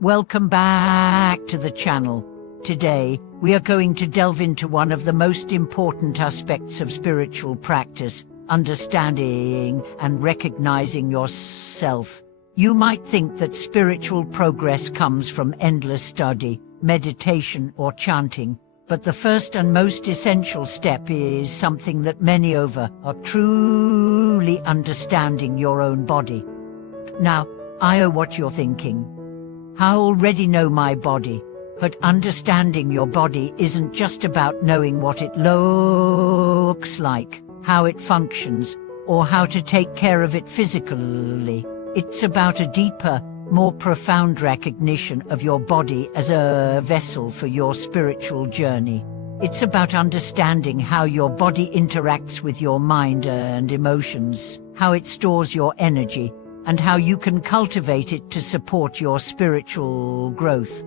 Welcome back to the channel. Today, we are going to delve into one of the most important aspects of spiritual practice, understanding and recognizing yourself. You might think that spiritual progress comes from endless study, meditation, or chanting, but the first and most essential step is something that many are truly understanding your own body. Now, I know what you're thinking. I already know my body, but understanding your body isn't just about knowing what it looks like, how it functions, or how to take care of it physically. It's about a deeper, more profound recognition of your body as a vessel for your spiritual journey. It's about understanding how your body interacts with your mind and emotions, how it stores your energy, and how you can cultivate it to support your spiritual growth.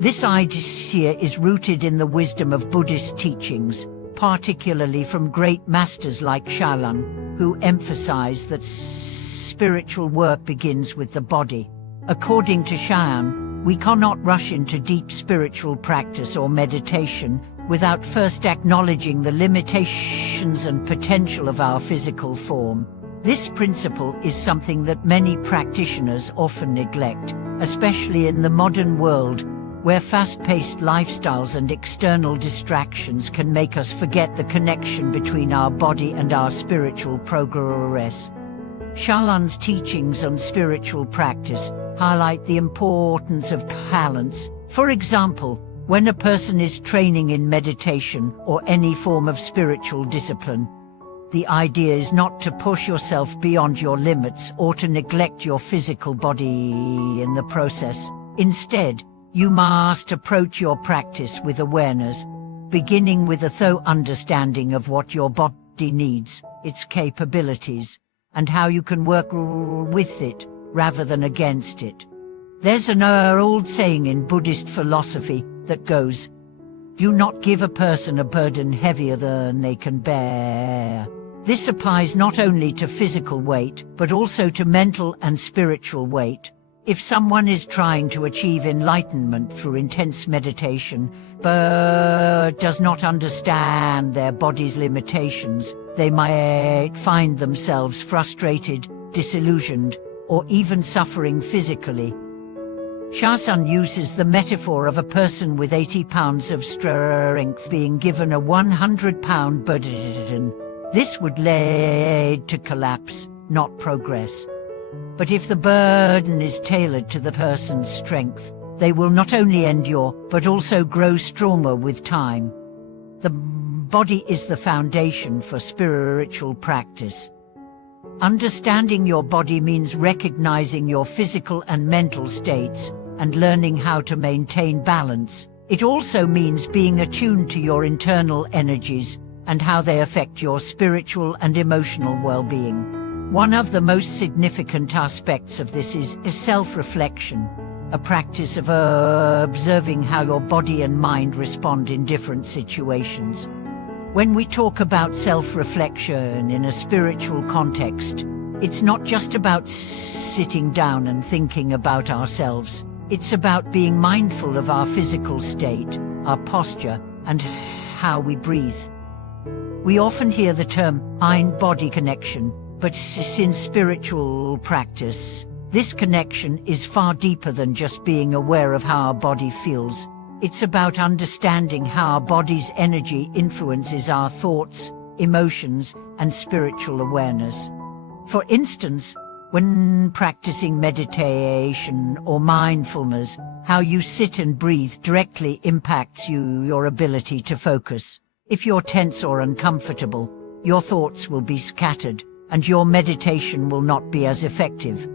This idea is rooted in the wisdom of Buddhist teachings, particularly from great masters like Shaolin, who emphasize that spiritual work begins with the body. According to Shaolin, we cannot rush into deep spiritual practice or meditation without first acknowledging the limitations and potential of our physical form. This principle is something that many practitioners often neglect, especially in the modern world, where fast-paced lifestyles and external distractions can make us forget the connection between our body and our spiritual progress. Shaolin's teachings on spiritual practice highlight the importance of balance. For example, when a person is training in meditation or any form of spiritual discipline, the idea is not to push yourself beyond your limits or to neglect your physical body in the process. Instead, you must approach your practice with awareness, beginning with a thorough understanding of what your body needs, its capabilities, and how you can work with it rather than against it. There's an old saying in Buddhist philosophy that goes, "Do not give a person a burden heavier than they can bear." This applies not only to physical weight, but also to mental and spiritual weight. If someone is trying to achieve enlightenment through intense meditation, but does not understand their body's limitations, they might find themselves frustrated, disillusioned, or even suffering physically. Shaolin uses the metaphor of a person with 80 pounds of strength being given a 100-pound burden. This would lead to collapse, not progress. But if the burden is tailored to the person's strength, they will not only endure, but also grow stronger with time. The body is the foundation for spiritual practice. Understanding your body means recognizing your physical and mental states and learning how to maintain balance. It also means being attuned to your internal energies and how they affect your spiritual and emotional well-being. One of the most significant aspects of this is self-reflection, a practice of observing how your body and mind respond in different situations. When we talk about self-reflection in a spiritual context, it's not just about sitting down and thinking about ourselves. It's about being mindful of our physical state, our posture, and how we breathe. We often hear the term mind-body connection, but in spiritual practice, this connection is far deeper than just being aware of how our body feels. It's about understanding how our body's energy influences our thoughts, emotions, and spiritual awareness. For instance, when practicing meditation or mindfulness, how you sit and breathe directly impacts your ability to focus. If you're tense or uncomfortable, your thoughts will be scattered, and your meditation will not be as effective.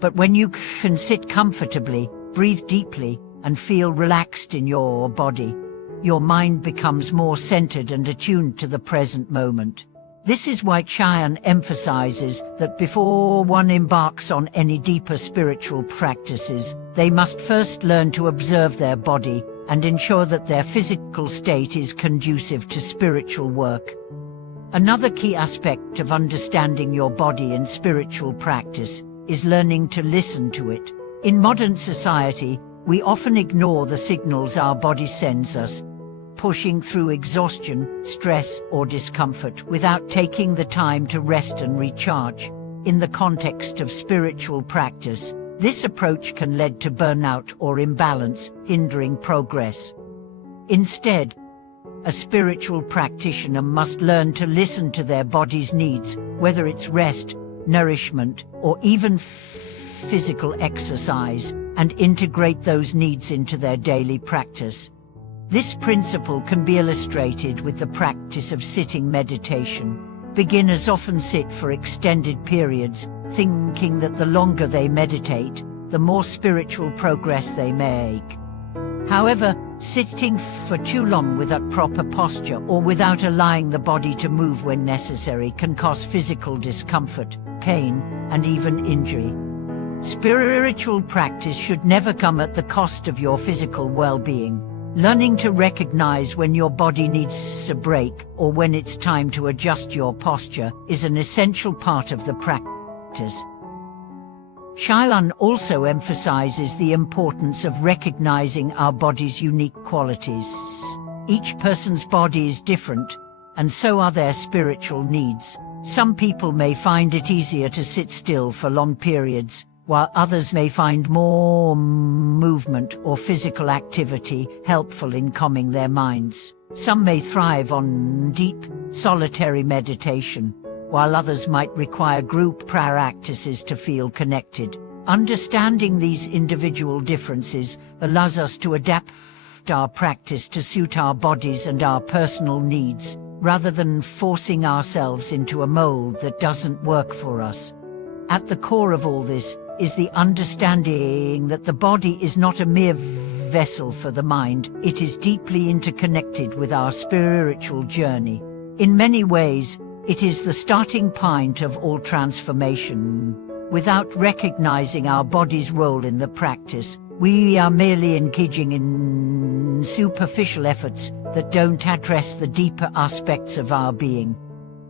But when you can sit comfortably, breathe deeply, and feel relaxed in your body, your mind becomes more centered and attuned to the present moment. This is why Shaolin emphasizes that before one embarks on any deeper spiritual practices, they must first learn to observe their body and ensure that their physical state is conducive to spiritual work. Another key aspect of understanding your body in spiritual practice is learning to listen to it. In modern society, we often ignore the signals our body sends us, pushing through exhaustion, stress, or discomfort without taking the time to rest and recharge. In the context of spiritual practice, this approach can lead to burnout or imbalance, hindering progress. Instead, a spiritual practitioner must learn to listen to their body's needs, whether it's rest, nourishment, or even physical exercise, and integrate those needs into their daily practice. This principle can be illustrated with the practice of sitting meditation. Beginners often sit for extended periods, thinking that the longer they meditate, the more spiritual progress they make. However, sitting for too long without proper posture or without allowing the body to move when necessary can cause physical discomfort, pain, and even injury. Spiritual practice should never come at the cost of your physical well-being. Learning to recognize when your body needs a break or when it's time to adjust your posture is an essential part of the practice. Shailan also emphasizes the importance of recognizing our body's unique qualities. Each person's body is different, and so are their spiritual needs. Some people may find it easier to sit still for long periods, while others may find more movement or physical activity helpful in calming their minds. Some may thrive on deep, solitary meditation, while others might require group practices to feel connected. Understanding these individual differences allows us to adapt our practice to suit our bodies and our personal needs, rather than forcing ourselves into a mold that doesn't work for us. At the core of all this is the understanding that the body is not a mere vessel for the mind. It is deeply interconnected with our spiritual journey. In many ways, it is the starting point of all transformation. Without recognizing our body's role in the practice, we are merely engaging in superficial efforts that don't address the deeper aspects of our being.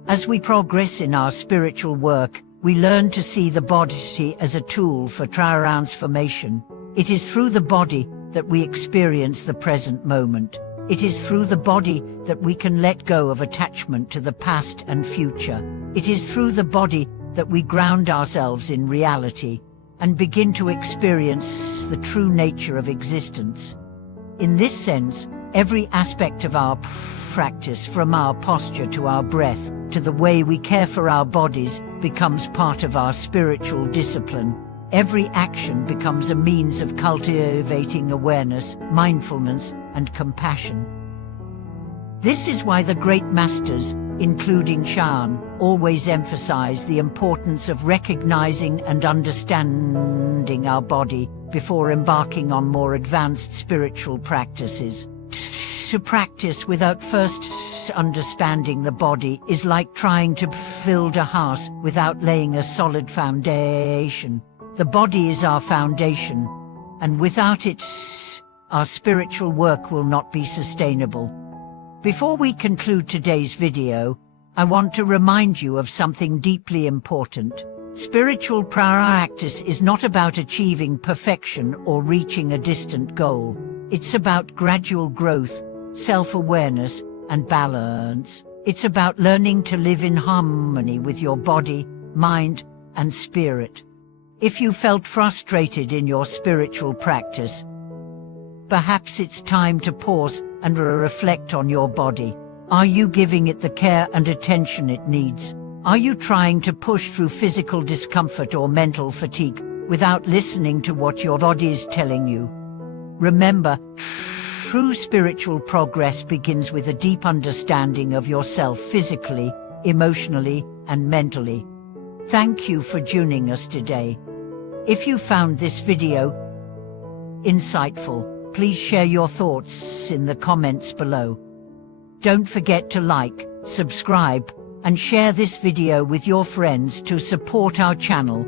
As we progress in our spiritual work, we learn to see the body as a tool for transformation. It is through the body that we experience the present moment. It is through the body that we can let go of attachment to the past and future. It is through the body that we ground ourselves in reality and begin to experience the true nature of existence. In this sense, every aspect of our practice, from our posture to our breath, to the way we care for our bodies, becomes part of our spiritual discipline. Every action becomes a means of cultivating awareness, mindfulness, and compassion. This is why the great masters, including Shan, always emphasize the importance of recognizing and understanding our body before embarking on more advanced spiritual practices. To practice without first understanding the body is like trying to build a house without laying a solid foundation. The body is our foundation, and without it, our spiritual work will not be sustainable. Before we conclude today's video, I want to remind you of something deeply important. Spiritual practice is not about achieving perfection or reaching a distant goal. It's about gradual growth, self-awareness, and balance. It's about learning to live in harmony with your body, mind, and spirit. If you felt frustrated in your spiritual practice, perhaps it's time to pause and reflect on your body. Are you giving it the care and attention it needs? Are you trying to push through physical discomfort or mental fatigue without listening to what your body is telling you? Remember, true spiritual progress begins with a deep understanding of yourself physically, emotionally, and mentally. Thank you for joining us today. If you found this video insightful, please share your thoughts in the comments below. Don't forget to like, subscribe, and share this video with your friends to support our channel.